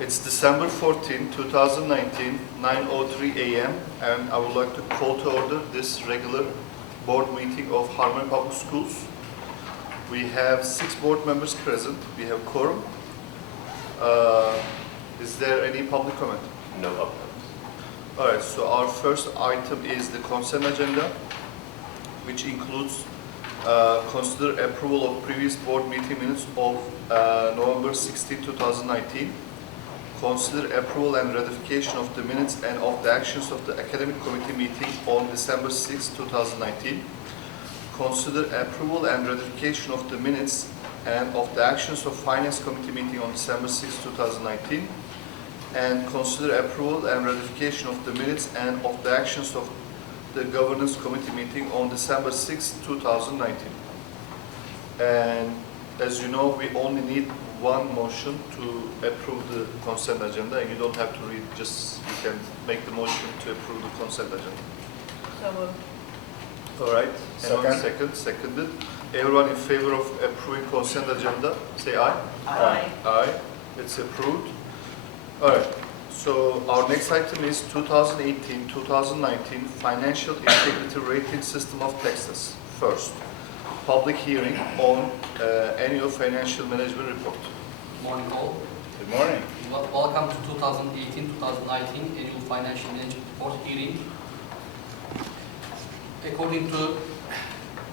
It's December 14, 2019, 9:03 a.m. and I would like to call to order this regular board meeting of Harmony Public Schools. We have 6 board members present. We have quorum. Is there any public comment? No public comment. All right, so our first item is the consent agenda, which includes consider approval of previous board meeting minutes of November 16, 2019. Consider approval and ratification of the minutes and of the actions of the academic committee meeting on December 6, 2019. Consider approval and ratification of the minutes and of the actions of finance committee meeting on December 6, 2019. And consider approval and ratification of the minutes and of the actions of the governance committee meeting on December 6, 2019. And as you know, we only need one motion to approve the consent agenda, and you don't have to read, just you can make the motion to approve the consent agenda. So moved. All right, Second. Seconded. Everyone in favor of approving consent agenda, say aye. Aye. Aye, it's approved. All right, so our next item is 2018-2019 Financial Integrity Rating System of Texas. First, public hearing on annual financial management report. Good morning all. Good morning. Welcome to 2018-2019 Annual Financial Management Report hearing. According to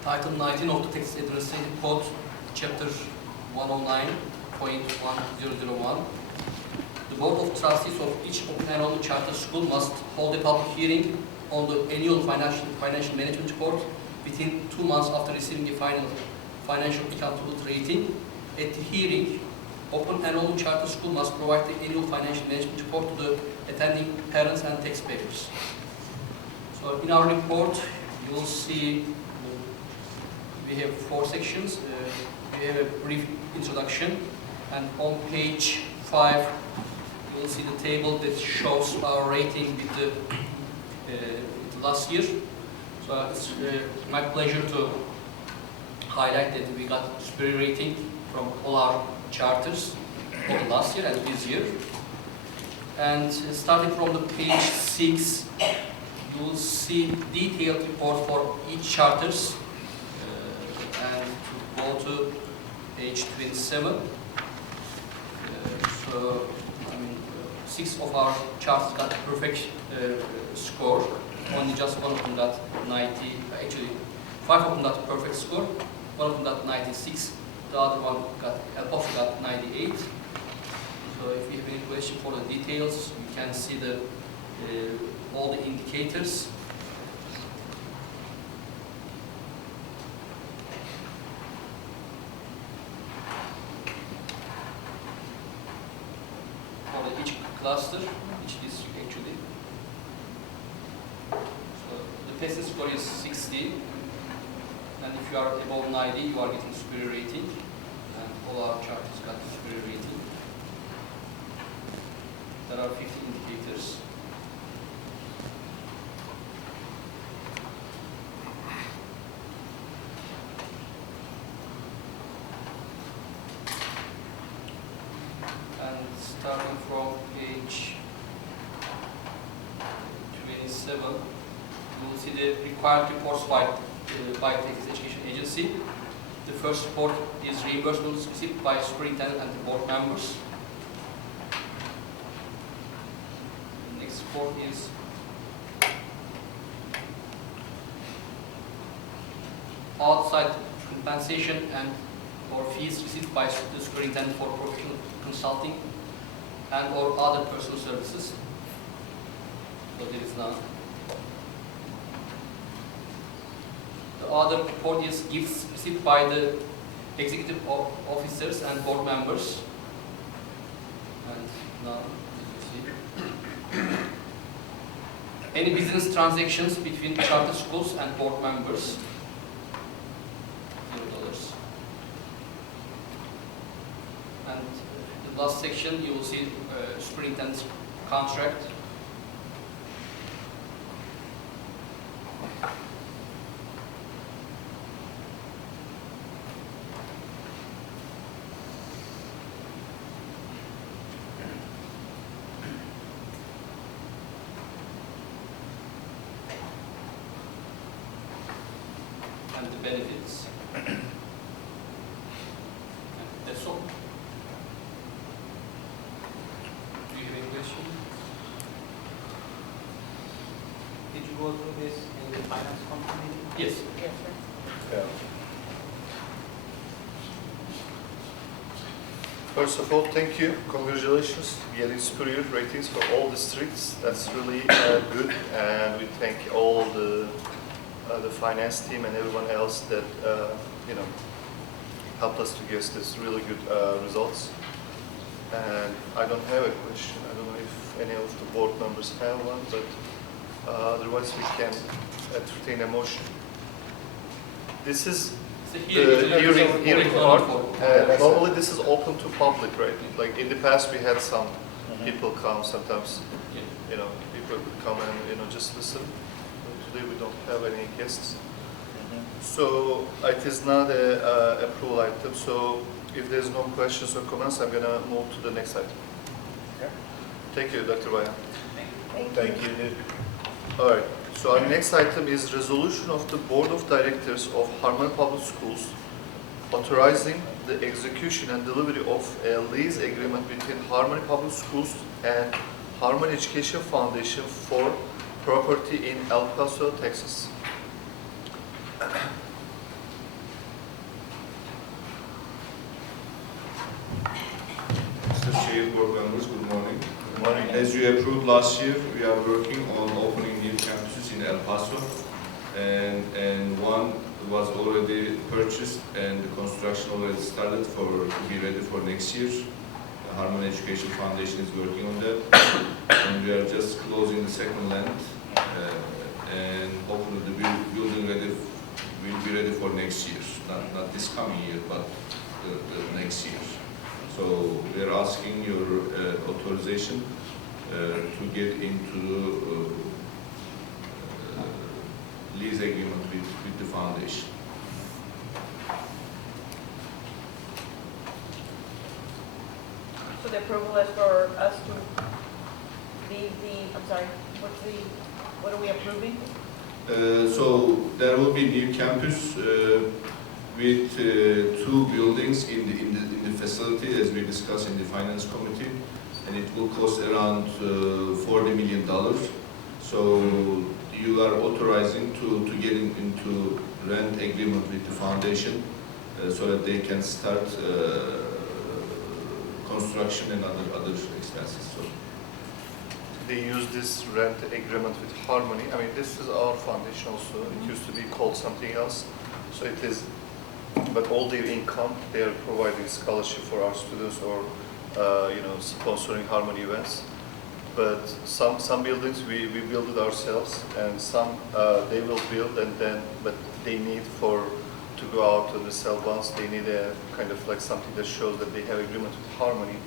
Title 19 of the Texas Administrative Code, Chapter 109.1001, the Board of Trustees of each open enrollment charter school must hold a public hearing on the annual financial management report within 2 months after receiving a final financial accountability rating. At the hearing, open enrollment charter school must provide the annual financial management report to the attending parents and taxpayers. So in our report, you will see we have 4 sections. We have a brief introduction, and on page 5, you will see the table that shows our rating with the last year. So it's my pleasure to highlight that we got superior rating from all our charters for last year and this year. And starting from the page 6, you will see detailed report for each charters. And to go to page 27. So 6 of our charters got perfect score. Only just one of them got 90, actually 5 of them got perfect score, one of them got 96, the other one also got 98. So if you have any question for the details, you can see the all the indicators. For each cluster, each district actually. The testing score is 60, and if you are above 90, you are getting superior rating, and all our charters got superior rating. There are 50 indicators. And starting from page 27, you will see the required reports by Texas Education Agency. The first report is reimbursements received by superintendent and the board members. The next report is outside compensation and or fees received by the superintendent for professional consulting and or other personal services. So there is none. The other report is gifts received by the executive officers and board members. And none. Any business transactions between charter schools and board members. $0. And the last section, you will see superintendent's contract. benefits. That's all. Do you have any question? Did you go through this in the finance committee? Yes. Yes, sir. Yeah. First of all, thank you. Congratulations, getting superior ratings for all districts. That's really good, and we thank all the finance team and everyone else that helped us to get this really good results. And I don't have a question. I don't know if any of the board members have one, but otherwise we can entertain a motion. This is It's a the hearing part. that's Normally this is open to public, right? Like in the past we had some people come sometimes, Yeah. people would come and just listen. But today we don't have any guests. So it is not a approval item. So if there's no questions or comments, I'm gonna move to the next item. Okay. Thank you, Dr. Bayan. Thank you. All right, so our next item is resolution of the Board of Directors of Harmony Public Schools authorizing the execution and delivery of a lease agreement between Harmony Public Schools and Harmony Education Foundation for property in El Paso, Texas. Mr. Chair, board members, good morning. Good morning. As you approved last year, we are working on opening new campuses in El Paso, and one was already purchased and the construction already started to be ready for next year. The Harmony Education Foundation is working on that, and we are just closing the second land, and hopefully the building will be ready for next year, not this coming year, but the next year. So we are asking your authorization to get into lease agreement with the foundation. So the approval is for us to leave I'm sorry, what are we approving? So there will be new campus with two buildings in the facility, as we discussed in the finance committee, and it will cost around $40 million. So you are authorizing to get into rent agreement with the foundation so that they can start construction and other expenses. So They use this rent agreement with Harmony. I mean, this is our foundation also. It used to be called something else. So it is, but all their income, they are providing scholarship for our students or, sponsoring Harmony events. But some buildings we build it ourselves, and some they will build, but they need to go out to the sell bonds. They need a kind of like something that shows that they have agreement with Harmony.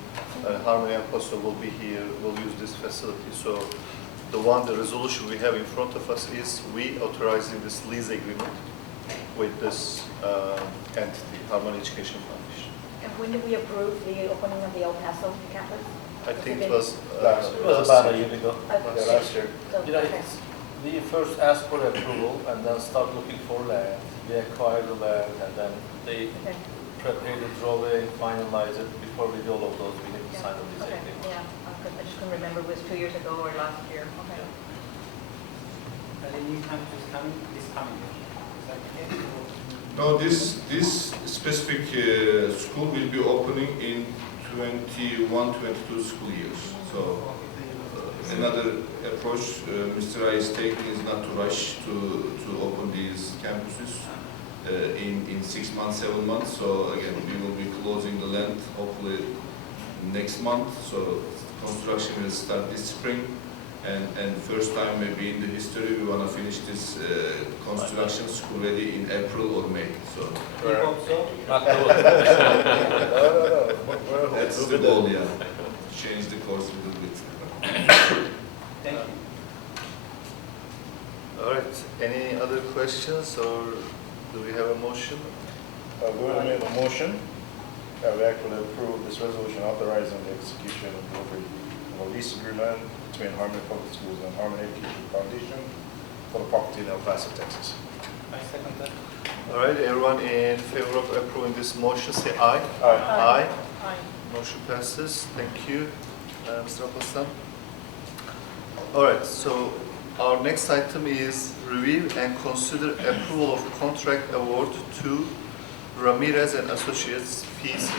Harmony and Paso will be here, will use this facility. So the resolution we have in front of us is we authorizing this lease agreement with this entity, Harmony Education Foundation. And when did we approve the opening of the El Paso campus? I think it was Last year. It was about a year ago. Okay. Yeah, last year. So, You know, okay. we first ask for approval and then start looking for land. We acquire the land and then they Okay. prepare the drawing, finalize it. Before we do all of those, we need to Yeah. sign the lease Okay. agreement. Yeah, I just couldn't remember if it was 2 years ago or last year. Okay. Are the new campus coming this coming year? Is that the case? no, this specific school will be opening in 21-22 school years. So another approach Mr. I is taking is not to rush to open these campuses in 6 months, 7 months. So again, we will be closing the land hopefully next month. So construction will start this spring, and first time maybe in the history we want to finish this construction school ready in April or May. So You hope so? Not good. No. that's the goal, yeah. Change the course a little bit. Thank you. All right, any other questions, or do we have a motion? We will make a motion that we actually approve this resolution authorizing the execution and delivery of a lease agreement between Harmony Public Schools and Harmony Education Foundation for the property in El Paso, Texas. I second that. All right, everyone in favor of approving this motion, say aye. Aye. Aye. Aye. Motion passes. Thank you, Mr. Alparslan. All right, so our next item is review and consider approval of contract award to Ramirez and Associates PC.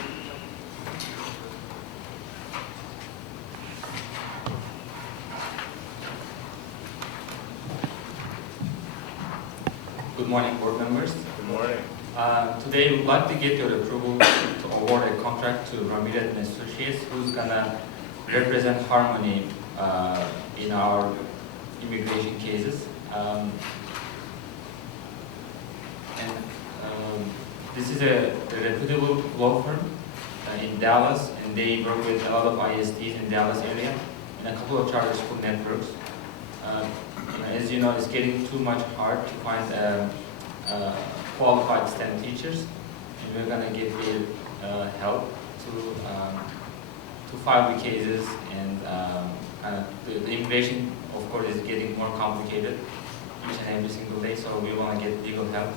Good morning, board members. Good morning. Today, we would like to get your approval to award a contract to Ramirez and Associates, who's gonna represent Harmony in our immigration cases. This is a reputable law firm in Dallas, and they work with a lot of ISDs in Dallas area and a couple of charter school networks. As you know, it's getting too much hard to find qualified STEM teachers, and we're going to get their help to file the cases. And the immigration, of course, is getting more complicated each and every single day, so we want to get legal help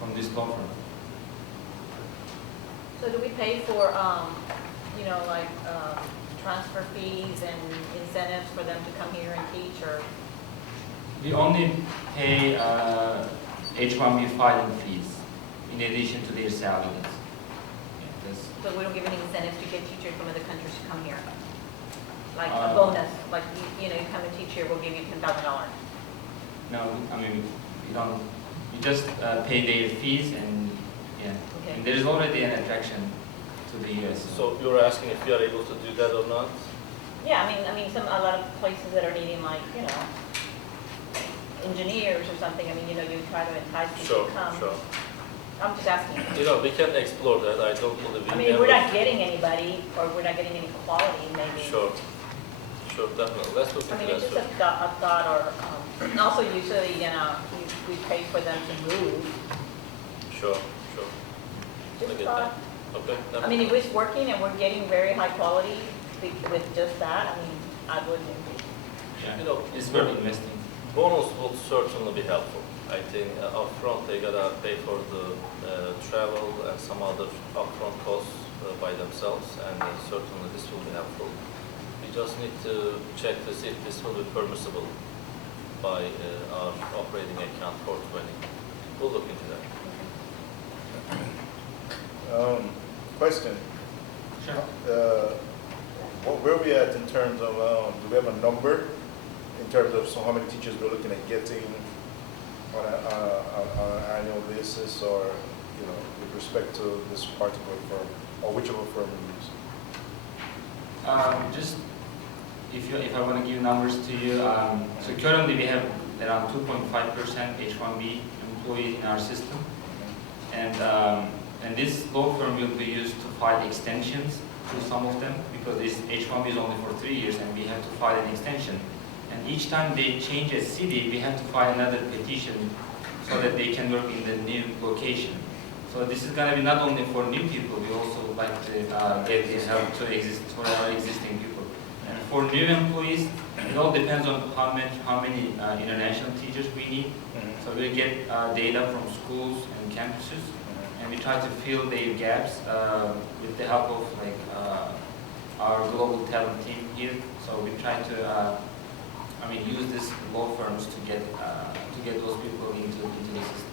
from this law firm. So do we pay for, you know, like transfer fees and incentives for them to come here and teach, or? We only pay H-1B filing fees in addition to their salaries. Yeah, So we don't give any incentives to get teachers from other countries to come here? Like a Uh, bonus, like, you know, you come and teach here, we'll give you $10,000. no, I mean, we don't, we just pay their fees, and yeah. Okay. And there is already an attraction to the US. So you're asking if we are able to do that or not? Yeah, I mean, a lot of places that are needing, like, you know, engineers or something, I mean, you know, you try to entice people to come. Sure. I'm just asking. You know, we can explore that. I don't believe we I mean, if we're never- not getting anybody, or we're not getting any quality, maybe. Sure, definitely. Let's look I into mean, it's that. just a thought, or, and also usually, you know, we pay for them to move. Sure. I Just get thought. that. Okay. I mean, if it's working and we're getting very high quality with just that, I mean, I wouldn't. Yeah. You know, It's worth investing. bonus will certainly be helpful. I think upfront they gotta pay for the travel and some other upfront costs by themselves, and certainly this will be helpful. We just need to check to see if this will be permissible by our operating account 420. We'll look into that. Question. Sure. Where are we at in terms of, do we have a number in terms of how many teachers we're looking at getting on an annual basis, or, you know, with respect to this particular firm, or whichever firm we use? Just if I want to give numbers to you, so currently we have around 2.5% H-1B employees in our system, and this law firm will be used to file extensions to some of them, because this H-1B is only for 3 years, and we have to file an extension. And each time they change a city, we have to file another petition so that they can work in the new location. So this is going to be not only for new people, we also like to get this help to exist for our existing people. And for new employees, it all depends on how many international teachers we need. So we get data from schools and campuses, and we try to fill their gaps with the help of our global talent team here. So we try to use these law firms to get those people into the system.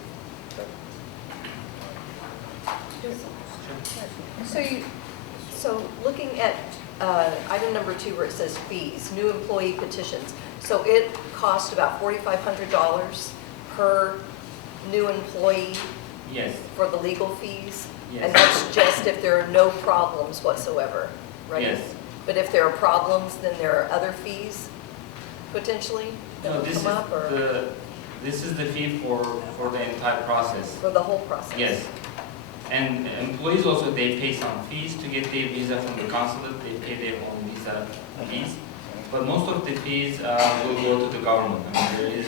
So looking at item number 2 where it says fees, new employee petitions, so it cost about $4,500 per new employee Yes. for the legal fees? Yes. And that's just if there are no problems whatsoever, right? Yes. But if there are problems, then there are other fees potentially that No, will this is come up, or the fee for the entire process. for the whole process? Yes. And employees also, they pay some fees to get their visa from the consulate. They pay their own visa fees. But most of the fees will go to the government. There is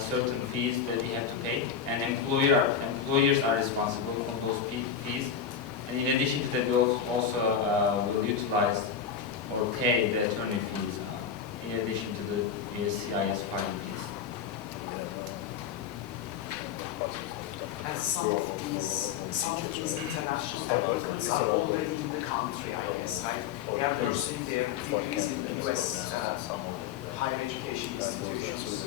certain fees that we have to pay, and employers are responsible for those fees. And in addition to that, we also will utilize or pay the attorney fees in addition to the USCIS filing fees. And some of these international applicants are already in the country, I guess, right? They are pursuing their degrees in the US higher education institutions.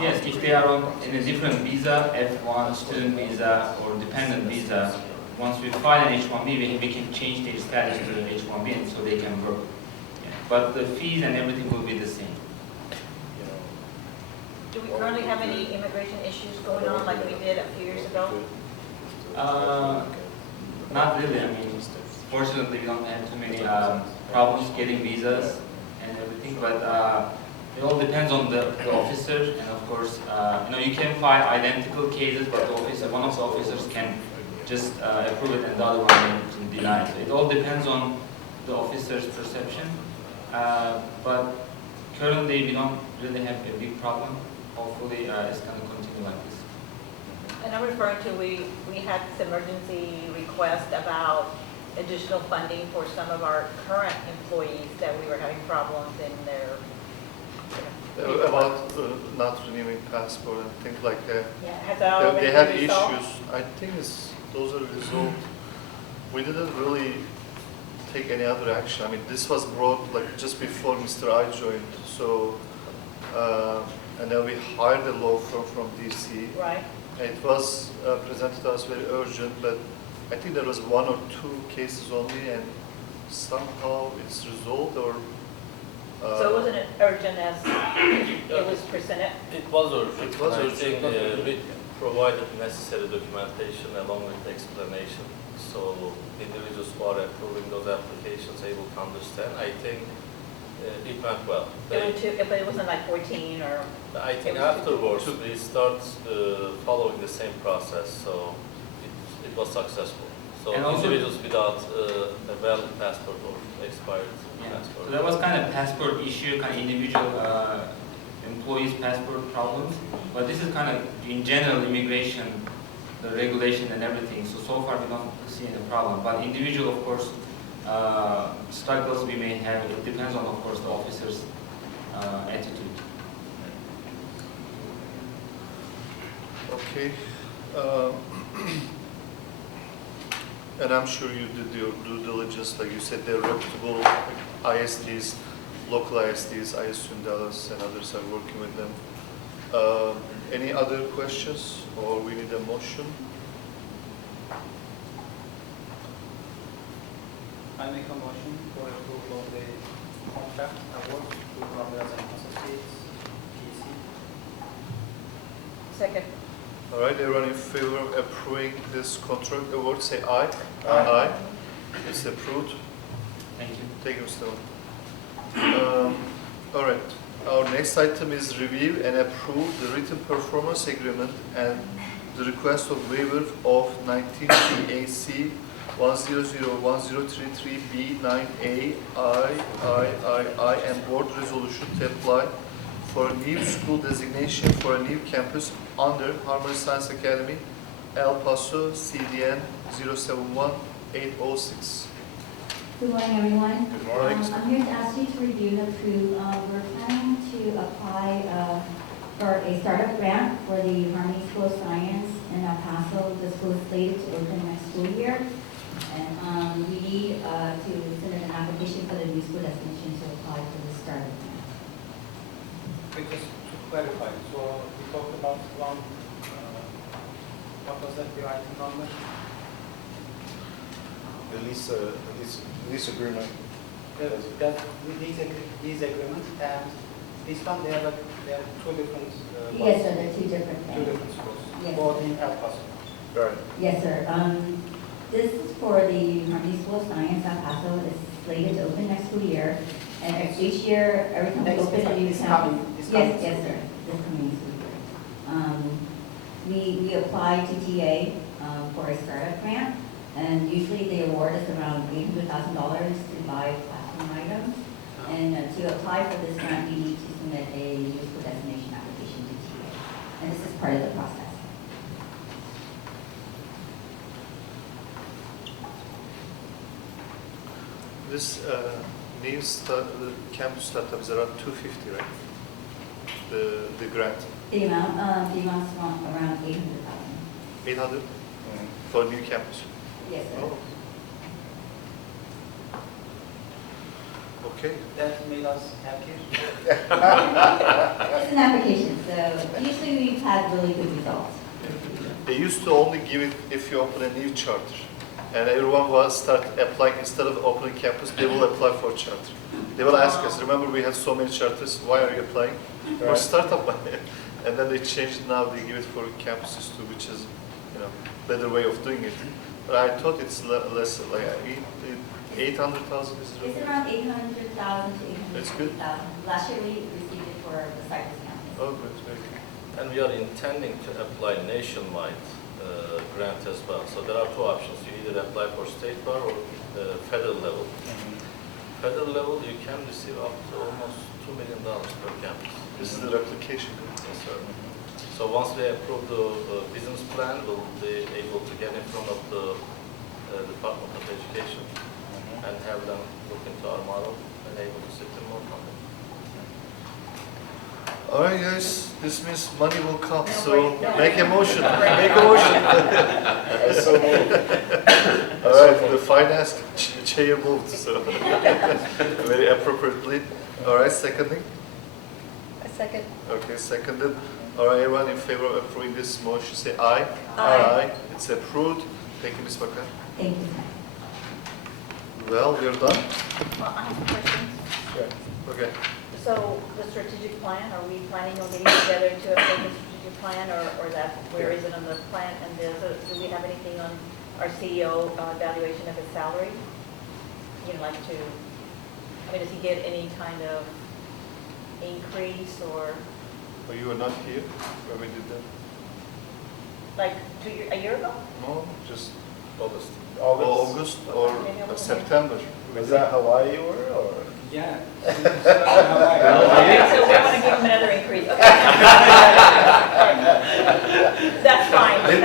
Yes, if they are in a different visa, F1, student visa, or dependent visa, once we file an H1B, we can change their status to H1B and so they can work. Yeah. But the fees and everything will be the same. Do we currently have any immigration issues going on like we did a few years ago? Not really. I mean, fortunately, we don't have too many problems getting visas and everything, but it all depends on the officer, and of course, you can file identical cases, but one of the officers can just approve it and the other one can deny it. So it all depends on the officer's perception, but currently we don't really have a big problem. Hopefully, it's going to continue like this. And I'm referring to, we had this emergency request about additional funding for some of our current employees that we were having problems in their About not renewing passport and things like that. Yeah, has that already They had been resolved? issues. I think those are resolved. We didn't really take any other action. I mean, this was brought like just before Mr. I joined. So, and then we hired a law firm from DC. Right. And it was presented to us very urgent, but I think there was 1 or 2 cases only, and somehow it's resolved or. So it wasn't as urgent as it was presented? It was urgent. It was I urgent. think we provided necessary documentation along with explanation, so individuals who are approving those applications able to understand. I think it went well. But it wasn't like 14 or? I think it was afterwards we start following the same process, so it was successful. So And also- individuals without a valid passport or expired passport. So that was kind of passport issue, kind of individual employees' passport problems. But this is kind of in general immigration, the regulation and everything. So far we don't see any problem. But individual, of course, struggles we may have. It depends on, of course, the officer's attitude. Okay. And I'm sure you did your due diligence, like you said, they're reputable ISDs, local ISDs, I assume Dallas and others are working with them. Any other questions, or we need a motion? I make a motion for approval of the contract award to Authorizing Associates, PC. Second. All right, everyone in favor of approving this contract award, say aye. Aye. It's approved. Thank you. Thank you, Mr. All right, our next item is review and approve the written performance agreement and the request of waiver of 19 PAC 1001033B9A I and board resolution to apply for a new school designation for a new campus under Harmony Science Academy, El Paso, CDN 071806. Good morning, everyone. Good morning. I'm here to ask you to review and approve. We're planning to apply for a startup grant for the Harmony School of Science in El Paso. The school is slated to open next school year. And we need to submit an application for the new school destination to apply for the startup grant. Just to clarify, so we talked about one, what was that, the item number? The lease agreement. That these agreements and this one, they are two different. Yes, sir, they're two different Two things. different schools, Yes. both in El Paso. Right. Yes, sir. This is for the Harmony School of Science, El Paso. It's slated to open next school year. And each year, every time we Next- open a new this campus. coming- this coming Yes, yes, sir. This coming school year. We applied to TA for a startup grant, and usually they award us around $800,000 to buy classroom items. And to apply for this grant, we need to submit a new school destination application to TA. And this is part of the process. This new campus startup is around 250, right? the grant? The amount's around 800,000. 800 for new campus. Yes, sir. Oh. Okay. That made us happier. It's an application, so usually we've had really good results. They used to only give it if you open a new charter. And everyone was start applying, instead of opening campus, they will apply for charter. They will ask us, remember we had so many charters, why are you applying? For Right. startup money. And then they changed it now, they give it for campuses too, which is, better way of doing it. But I thought it's less, like 800,000 is It's around 800,000 to That's good. 850,000. Last year we received it for the Cypress campus. Oh, good, very good. And we are intending to apply nationwide grant as well. So there are two options. You either apply for state bar or federal level. Federal level, you can receive up to almost $2 million per campus. This is the replication. Yes, sir. So once we approve the business plan, we'll be able to get in front of the Department of Education and have them look into our model and able to secure more funding. All right, guys, this means money will come, No so worries, no make a worries. motion, make a motion. I so moved. All right, the finance chair moved, so very appropriately. All right, seconding? A second. Okay, seconded. All right, everyone in favor of approving this motion, say aye. Aye. It's approved. Thank you, Ms. Bakar. Thank you, sir. Well, we're done. Well, I have a question. Okay. So the strategic plan, are we planning on getting together to update the strategic plan, or that, where is it on the plan? And do we have anything on our CEO evaluation of his salary? Does he get any kind of increase or, Well, you were not here when we did that? like, a year ago? No, just August. August or Maybe I wasn't September. Was that Hawaii you were, or? Yeah. Okay, so we want to give him another increase. Okay. That's fine. Did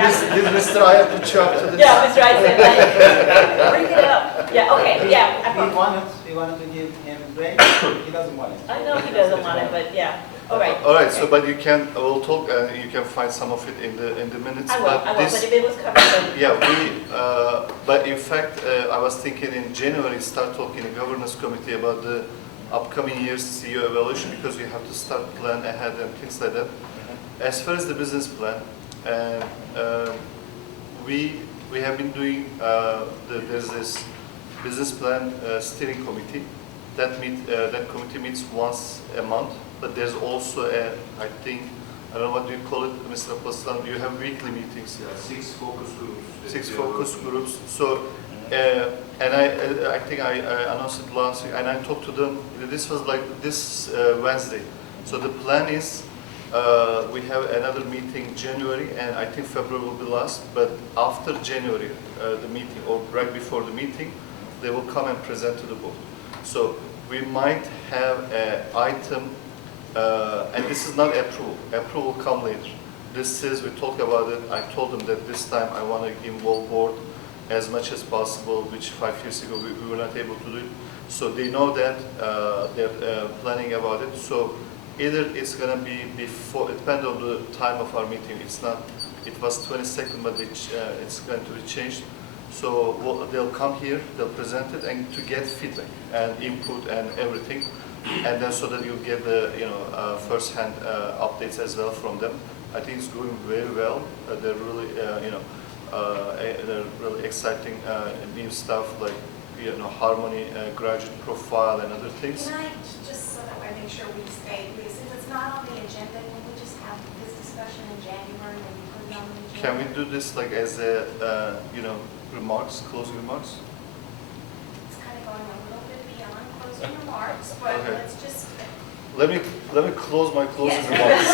Mr. Aya put you up to this? Yeah, Mr. Wright said, bring it up. Yeah, okay, yeah. I thought- We wanted to give him break, he doesn't want it. I know he doesn't want it, but yeah, all right. All right, so but we'll talk, you can find some of it in the minutes. I will, but this- if it was covered, then. Yeah, but in fact, I was thinking in January, start talking in governance committee about the upcoming year's CEO evaluation, because we have to start plan ahead and things like that. As far as the business plan, we have been doing, there's this business plan steering committee. That committee meets once a month, but there's also I don't know what do you call it, Mr. Apostol, you have weekly meetings. Yeah, 6 focus groups. 6 focus groups. So, and I think I announced it last week, and I talked to them. This was like this Wednesday. So the plan is we have another meeting January, and I think February will be last. But after January, the meeting, or right before the meeting, they will come and present to the board. So we might have an item, and this is not approval. Approval will come later. This is, we talked about it, I told them that this time I want to involve board as much as possible, which 5 years ago we were not able to do it. So they know that, they're planning about it. So either it's going to be before, it depends on the time of our meeting. It's not, it was 22nd, but it's going to be changed. So they'll come here, they'll present it, and to get feedback and input and everything. And then so that you'll get the first-hand updates as well from them. I think it's going very well. They're really they're really exciting new stuff like Harmony graduate profile and other things. Can I, just so that I make sure we stay, please, if it's not on the agenda, can we just have this discussion in January when we put it on the agenda? Can we do this like as a remarks, closing remarks? It's kind of going a little bit beyond closing remarks, but Okay. let's just. Let me close my closing Yes. remarks.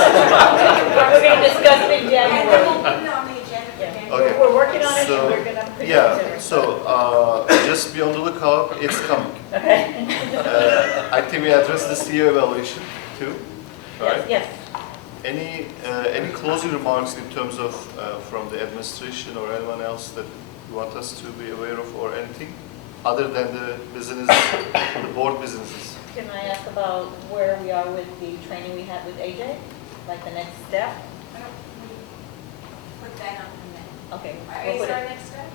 We're going to discuss it in And then we'll January. put it on the agenda for Yeah. January. Okay. We're working on it, So, and we're going to present Yeah, it. so just be on the lookout, it's coming. Okay. I think we addressed the CEO evaluation too, right? Yes, Any closing remarks in terms of from the administration or anyone else that you want us to be aware of or anything other than the business, the board businesses? Can I ask about where we are with the training we had with AJ? Like the next step? Why don't we put that on the minute? Okay. Is we'll put there it- a next step?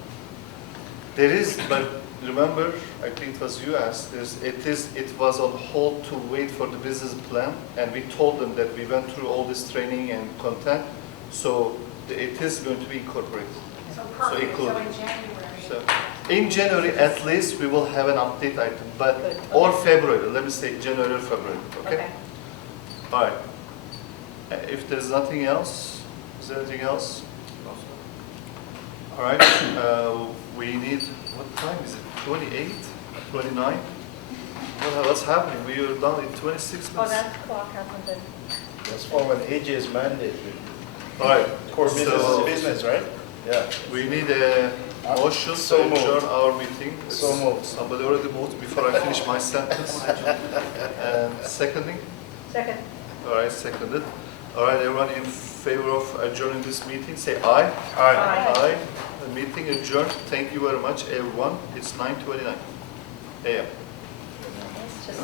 There is, but remember, I think it was you asked this, it was on hold to wait for the business plan, and we told them that we went through all this training and content, so it is going to be incorporated. So perfect, so include- in January. So, in January, at least, we will have an update item, but, Good, or okay. February, let me say January or February, okay? Okay. All right. If there's nothing else, is there anything else? All right, we need, what time is it? 28, 29? What's happening? We are done in 26 Oh, minutes. that clock hasn't been, That's for when AJ's mandate. All right, Core business so is business, right? Yeah. we need a motion So to moved. adjourn our meeting. So moved. Somebody already moved before I finish my sentence. And seconding? second. All right, seconded. All right, everyone in favor of adjourning this meeting, say aye. Aye. Aye. The meeting adjourned. Thank you very much, everyone. It's 9:29 a.m.